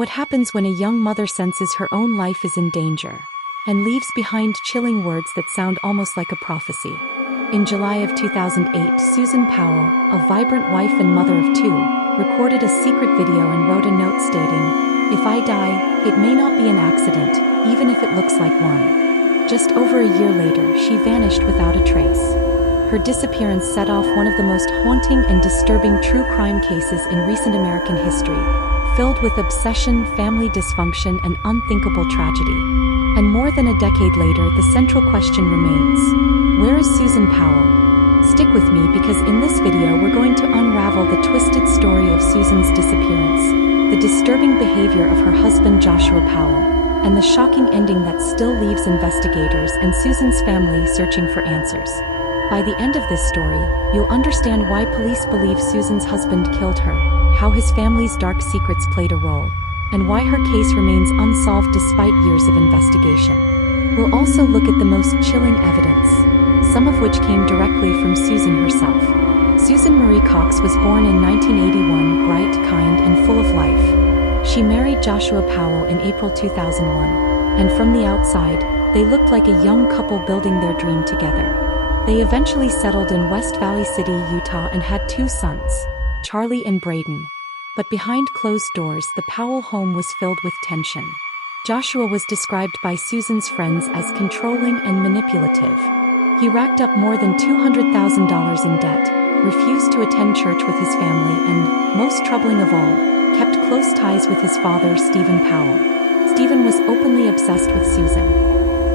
What happens when a young mother senses her own life is in danger and leaves behind chilling words that sound almost like a prophecy? In July of 2008, Susan Powell, a vibrant wife and mother of two, recorded a secret video and wrote a note stating, "If I die, it may not be an accident, even if it looks like one." Just over a year later, she vanished without a trace. Her disappearance set off one of the most haunting and disturbing true crime cases in recent American history, filled with obsession, family dysfunction, and unthinkable tragedy. And more than a decade later, the central question remains: where is Susan Powell? Stick with me, because in this video we're going to unravel the twisted story of Susan's disappearance, the disturbing behavior of her husband Joshua Powell, and the shocking ending that still leaves investigators and Susan's family searching for answers. By the end of this story, you'll understand why police believe Susan's husband killed her, how his family's dark secrets played a role, and why her case remains unsolved despite years of investigation. We'll also look at the most chilling evidence, some of which came directly from Susan herself. Susan Marie Cox was born in 1981, bright, kind, and full of life. She married Joshua Powell in April 2001, and from the outside, they looked like a young couple building their dream together. They eventually settled in West Valley City, Utah, and had two sons, Charlie and Braden. But behind closed doors, the Powell home was filled with tension. Joshua was described by Susan's friends as controlling and manipulative. He racked up more than $200,000 in debt, refused to attend church with his family, and, most troubling of all, kept close ties with his father, Stephen Powell. Stephen was openly obsessed with Susan.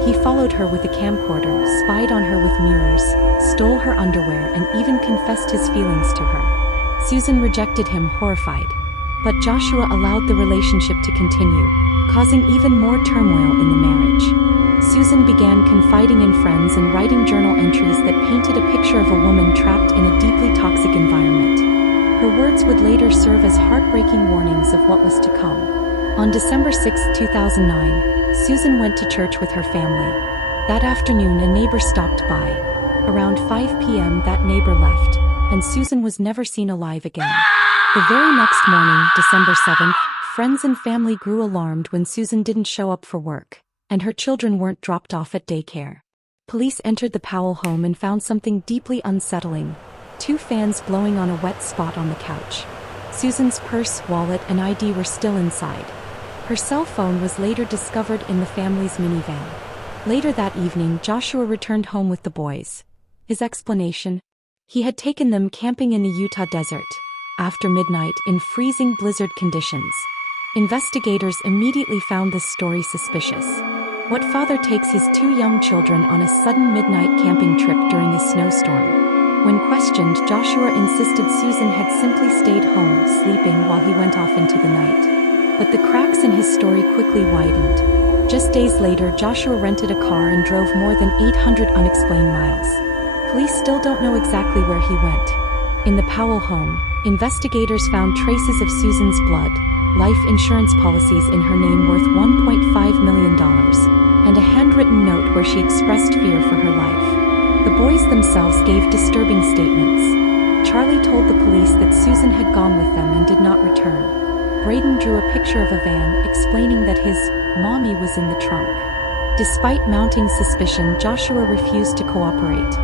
He followed her with a camcorder, spied on her with mirrors, stole her underwear, and even confessed his feelings to her. Susan rejected him, horrified. But Joshua allowed the relationship to continue, causing even more turmoil in the marriage. Susan began confiding in friends and writing journal entries that painted a picture of a woman trapped in a deeply toxic environment. Her words would later serve as heartbreaking warnings of what was to come. On December 6, 2009, Susan went to church with her family. That afternoon, a neighbor stopped by. Around 5 p.m., that neighbor left, and Susan was never seen alive again. The very next morning, December 7th, friends and family grew alarmed when Susan didn't show up for work, and her children weren't dropped off at daycare. Police entered the Powell home and found something deeply unsettling: two fans blowing on a wet spot on the couch. Susan's purse, wallet, and ID were still inside. Her cell phone was later discovered in the family's minivan. Later that evening, Joshua returned home with the boys. His explanation? He had taken them camping in the Utah desert, after midnight, in freezing blizzard conditions. Investigators immediately found this story suspicious. What father takes his two young children on a sudden midnight camping trip during a snowstorm? When questioned, Joshua insisted Susan had simply stayed home, sleeping while he went off into the night. But the cracks in his story quickly widened. Just days later, Joshua rented a car and drove more than 800 unexplained miles. Police still don't know exactly where he went. In the Powell home, investigators found traces of Susan's blood, life insurance policies in her name worth $1.5 million, and a handwritten note where she expressed fear for her life. The boys themselves gave disturbing statements. Charlie told the police that Susan had gone with them and did not return. Braden drew a picture of a van, explaining that his mommy was in the trunk. Despite mounting suspicion, Joshua refused to cooperate.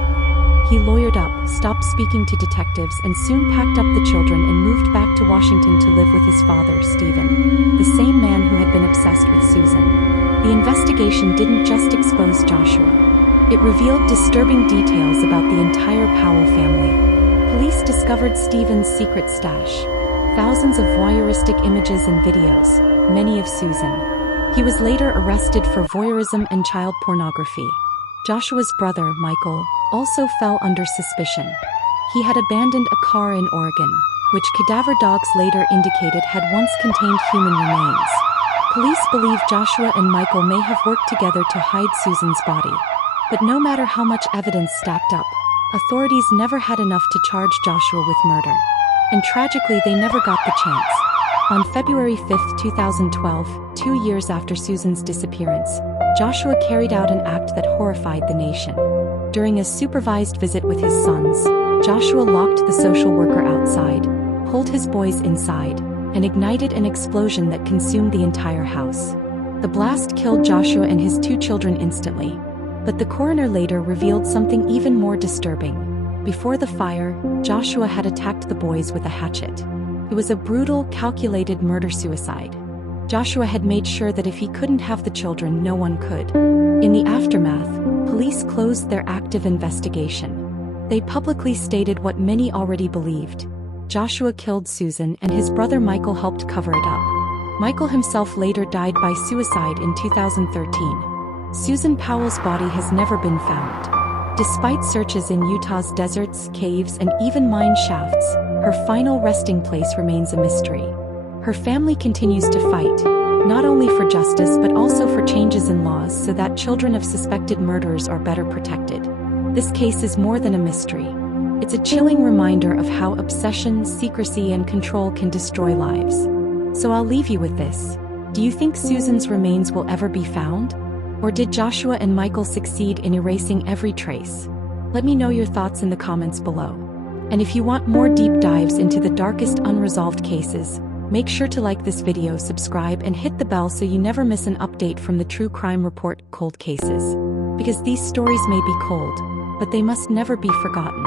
He lawyered up, stopped speaking to detectives, and soon packed up the children and moved back to Washington to live with his father, Stephen, the same man who had been obsessed with Susan. The investigation didn't just expose Joshua. It revealed disturbing details about the entire Powell family. Police discovered Stephen's secret stash. Thousands of voyeuristic images and videos, many of Susan. He was later arrested for voyeurism and child pornography. Joshua's brother, Michael, also fell under suspicion. He had abandoned a car in Oregon, which cadaver dogs later indicated had once contained human remains. Police believe Joshua and Michael may have worked together to hide Susan's body. But no matter how much evidence stacked up, authorities never had enough to charge Joshua with murder. And tragically, they never got the chance. On February 5, 2012, 2 years after Susan's disappearance, Joshua carried out an act that horrified the nation. During a supervised visit with his sons, Joshua locked the social worker outside, pulled his boys inside, and ignited an explosion that consumed the entire house. The blast killed Joshua and his 2 children instantly, but the coroner later revealed something even more disturbing. Before the fire, Joshua had attacked the boys with a hatchet. It was a brutal, calculated murder-suicide. Joshua had made sure that if he couldn't have the children, no one could. In the aftermath, police closed their active investigation. They publicly stated what many already believed: Joshua killed Susan and his brother Michael helped cover it up. Michael himself later died by suicide in 2013. Susan Powell's body has never been found. Despite searches in Utah's deserts, caves, and even mine shafts, her final resting place remains a mystery. Her family continues to fight, not only for justice but also for changes in laws so that children of suspected murderers are better protected. This case is more than a mystery. It's a chilling reminder of how obsession, secrecy, and control can destroy lives. So I'll leave you with this. Do you think Susan's remains will ever be found? Or did Joshua and Michael succeed in erasing every trace? Let me know your thoughts in the comments below. And if you want more deep dives into the darkest unresolved cases, make sure to like this video, subscribe, and hit the bell so you never miss an update from the True Crime Report Cold Cases. Because these stories may be cold, but they must never be forgotten.